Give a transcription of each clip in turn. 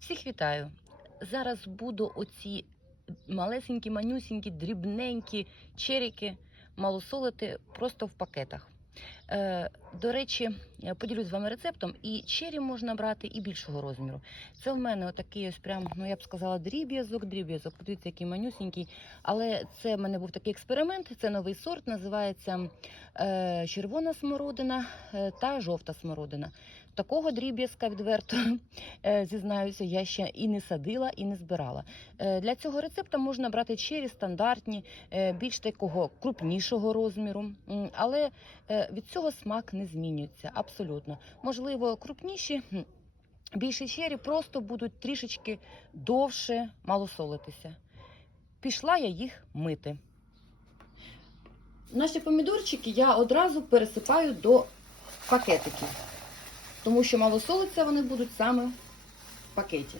Всіх вітаю! Зараз буду оці малесенькі, манюсінькі, дрібненькі черіки малосолити просто в пакетах. Е, до речі, поділюсь з вами рецептом. І чері можна брати і більшого розміру. Це в мене отакий ось прям, ну я б сказала, дріб'язок, дріб'язок. Подивіться, який манюсінький. Але це в мене був такий експеримент. Це новий сорт, називається е, червона смородина е, та жовта смородина. Такого дріб'язка відверто е, зізнаюся, я ще і не садила, і не збирала. Е, Для цього рецепта можна брати чері стандартні, е, більш такого крупнішого розміру, але е, від цього смак не змінюється абсолютно. Можливо, крупніші. Більші чері просто будуть трішечки довше малосолитися. Пішла я їх мити. Наші помідорчики я одразу пересипаю до пакетиків тому що малосолиться вони будуть саме в пакеті.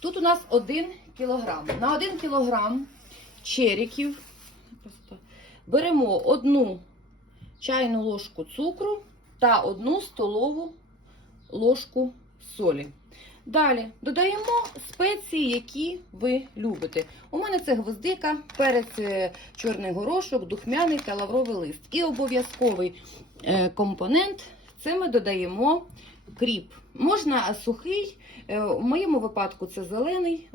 Тут у нас 1 кілограм. На 1 кілограм черіків беремо одну чайну ложку цукру та одну столову ложку солі. Далі додаємо спеції, які ви любите. У мене це гвоздика, перець е, чорний горошок, духмяний та лавровий лист. І обов'язковий е, компонент це ми додаємо кріп. Можна сухий, е, у моєму випадку це зелений.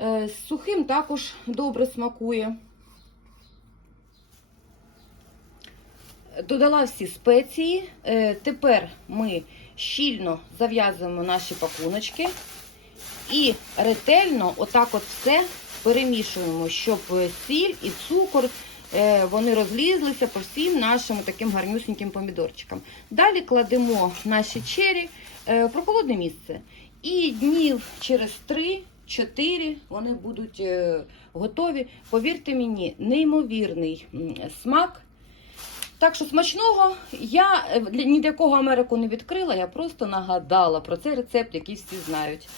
З сухим також добре смакує. Додала всі спеції. Е, Тепер ми щільно зав'язуємо наші пакуночки і ретельно отак от все перемішуємо, щоб сіль і цукор е, вони розлізлися по всім нашим таким гарнюсіньким помідорчикам. Далі кладемо наші чері е, в прохолодне місце. І днів через 3-4 вони будуть готові. Повірте мені, неймовірний смак. Так що смачного я е, ні для кого Америку не відкрила, я просто нагадала про цей рецепт, який всі знають.